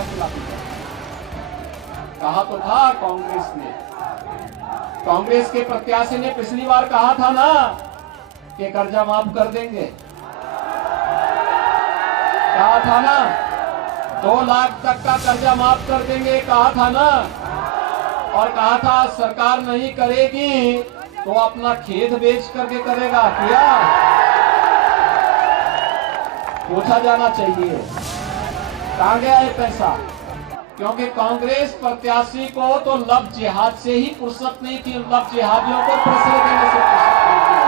कर्जा खिलाफी कर। कहा तो था कांग्रेस ने, कांग्रेस के प्रत्याशी ने पिछली बार कहा था ना कि कर्जा माफ कर देंगे, कहा था ना 2 लाख तक का कर्जा माफ कर देंगे, कहा था ना। और कहा था सरकार नहीं करेगी तो अपना खेत बेच करके करेगा। किया? पूछा जाना चाहिए कहां गया है पैसा, क्योंकि कांग्रेस प्रत्याशी को तो लव जिहाद से ही फुर्सत नहीं थी, लव जिहादियों को पैसे देने से फुर्सत नहीं थी।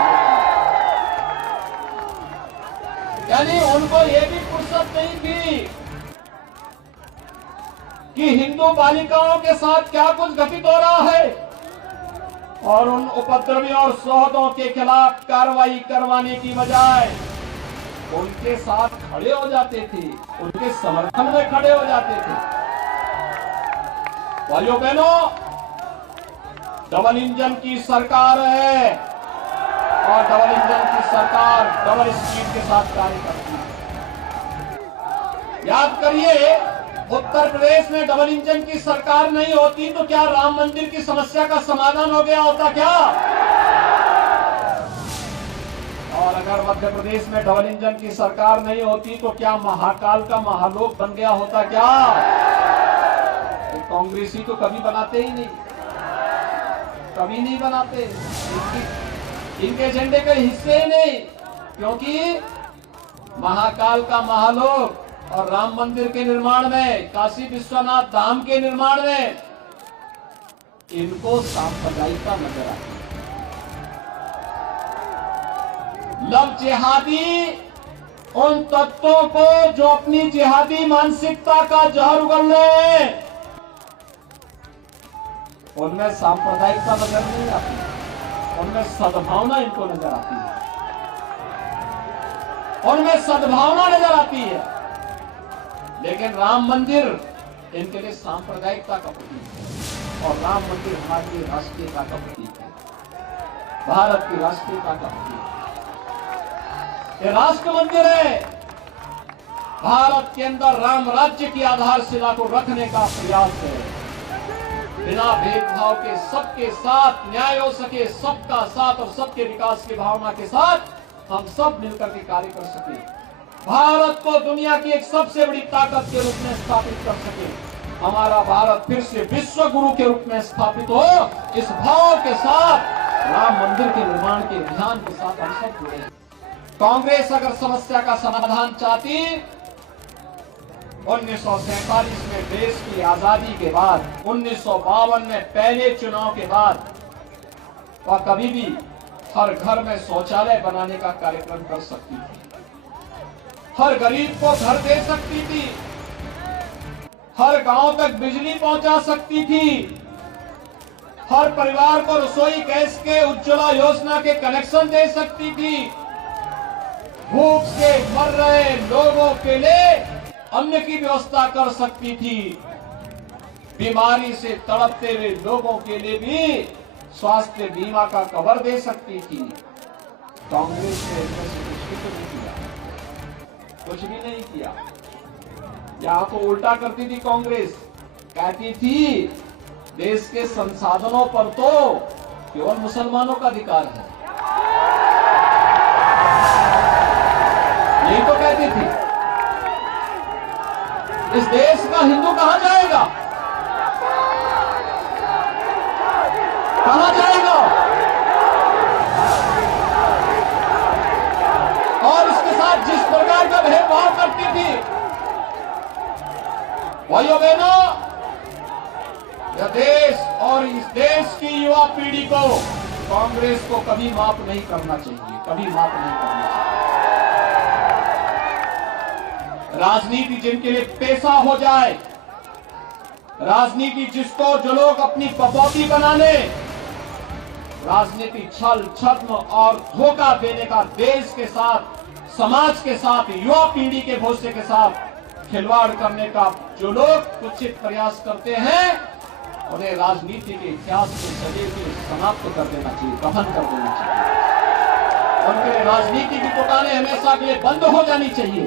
यानी उनको ये भी फुर्सत नहीं थी कि हिंदू बालिकाओं के साथ क्या कुछ घटित हो रहा है, और उन उपद्रवियों और सौदों के खिलाफ कार्रवाई करवाने की बजाय उनके साथ खड़े हो जाते थे, उनके समर्थन में खड़े हो जाते थे। भाइयों बहनों, डबल इंजन की सरकार है और डबल इंजन की सरकार डबल स्पीड के साथ कार्य करती है। याद करिए, उत्तर प्रदेश में डबल इंजन की सरकार नहीं होती तो क्या राम मंदिर की समस्या का समाधान हो गया होता क्या? और अगर मध्य प्रदेश में डबल इंजन की सरकार नहीं होती तो क्या महाकाल का महालोक बन गया होता क्या? तो कांग्रेसी तो कभी बनाते ही नहीं, कभी नहीं बनाते, इनके एजेंडे के हिस्से ही नहीं, क्योंकि महाकाल का महालोक और राम मंदिर के निर्माण में, काशी विश्वनाथ धाम के निर्माण में इनको सांप्रदायिकता नजर आती। लव जिहादी उन तत्वों को जो अपनी जिहादी मानसिकता का जहर उगल रहे हैं, उनमें सांप्रदायिकता नजर नहीं आती, उनमें सद्भावना इनको नजर आती है, उनमें सद्भावना नजर आती है। लेकिन राम मंदिर इनके लिए सांप्रदायिकता का प्रतीक है, और राम मंदिर हमारी राष्ट्रीयता का प्रतीक है, भारत की राष्ट्रीयता का प्रतीक है। ये राष्ट्र मंदिर है, भारत के अंदर राम राज्य की आधारशिला को रखने का प्रयास है। बिना भेदभाव के सबके साथ न्याय हो सके, सबका साथ और सबके विकास की भावना के साथ हम सब मिलकर के कार्य कर सके, भारत को दुनिया की एक सबसे बड़ी ताकत के रूप में स्थापित कर सके, हमारा भारत फिर से विश्व गुरु के रूप में स्थापित हो, इस भाव के साथ राम मंदिर के निर्माण के अभियान के साथ हम सब जुड़े। कांग्रेस अगर समस्या का समाधान चाहती, 1947 में देश की आजादी के बाद, 1952 में पहले चुनाव के बाद, वह कभी भी हर घर में शौचालय बनाने का कार्यक्रम कर सकती थी, हर गरीब को घर दे सकती थी, हर गांव तक बिजली पहुंचा सकती थी, हर परिवार को रसोई गैस के उज्ज्वला योजना के कनेक्शन दे सकती थी, भूख से मर रहे लोगों के लिए अन्न की व्यवस्था कर सकती थी, बीमारी से तड़पते हुए लोगों के लिए भी स्वास्थ्य बीमा का कवर दे सकती थी। कांग्रेस ने कुछ भी नहीं किया। यहां तो उल्टा करती थी कांग्रेस, कहती थी देश के संसाधनों पर तो केवल मुसलमानों का अधिकार है, यही तो कहती थी। इस देश का हिंदू कहां जाएगा, कहां जाएगा? और इसके साथ जिस प्रकार का भेदभाव करती थी, भाइयों बहनों, यह देश और इस देश की युवा पीढ़ी को कांग्रेस को कभी माफ नहीं करना चाहिए, कभी माफ नहीं करना चाहिए। राजनीति जिनके लिए पेशा हो जाए, राजनीति जिसको जो लोग अपनी बपौती बना ले, राजनीति छल छद्म और धोखा देने का देश के साथ, समाज के साथ, युवा पीढ़ी के भविष्य के साथ खिलवाड़ करने का जो लोग कुछ प्रयास करते हैं, उन्हें राजनीति के इतिहास को सदैव के समाप्त कर देना चाहिए, दफन कर देना चाहिए। उनके राजनीति की दुकानें हमेशा के लिए बंद हो जानी चाहिए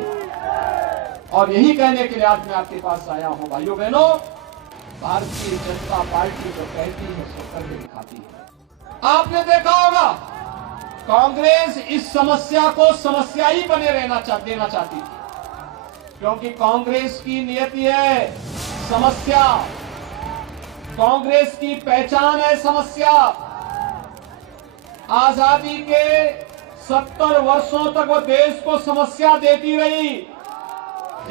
और यही कहने के लिए आज मैं आपके पास आया हूं। भाइयों बहनों, भारतीय जनता पार्टी जो कहती है सो करके दिखाती है। आपने देखा होगा कांग्रेस इस समस्या को समस्या ही बने देना चाहती थी, क्योंकि कांग्रेस की नियति है समस्या, कांग्रेस की पहचान है समस्या। आजादी के 70 वर्षों तक वो देश को समस्या देती रही।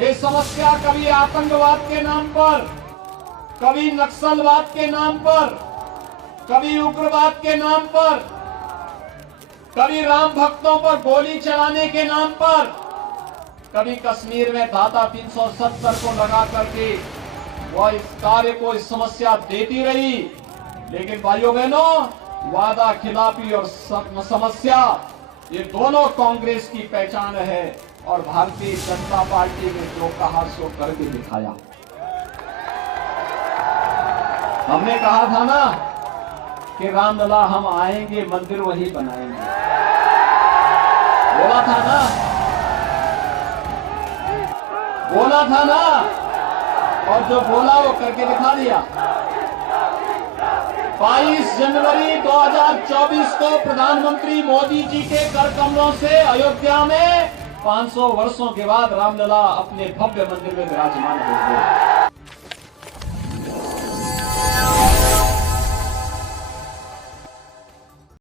ये समस्या कभी आतंकवाद के नाम पर, कभी नक्सलवाद के नाम पर, कभी उग्रवाद के नाम पर, कभी राम भक्तों पर गोली चलाने के नाम पर, कभी कश्मीर में धारा 370 को लगा करके वह इस कार्य को, इस समस्या देती रही। लेकिन भाइयों बहनों, वादा खिलाफी और समस्या ये दोनों कांग्रेस की पहचान है, और भारतीय जनता पार्टी ने जो कहा सो करके दिखाया। हमने कहा था ना कि रामलला हम आएंगे, मंदिर वही बनाएंगे, बोला था ना, बोला था ना, और जो बोला वो करके दिखा दिया। 22 जनवरी 2024 को प्रधानमंत्री मोदी जी के कर कमलों से अयोध्या में 500 वर्षों के बाद रामलला अपने भव्य मंदिर में विराजमान हो गए।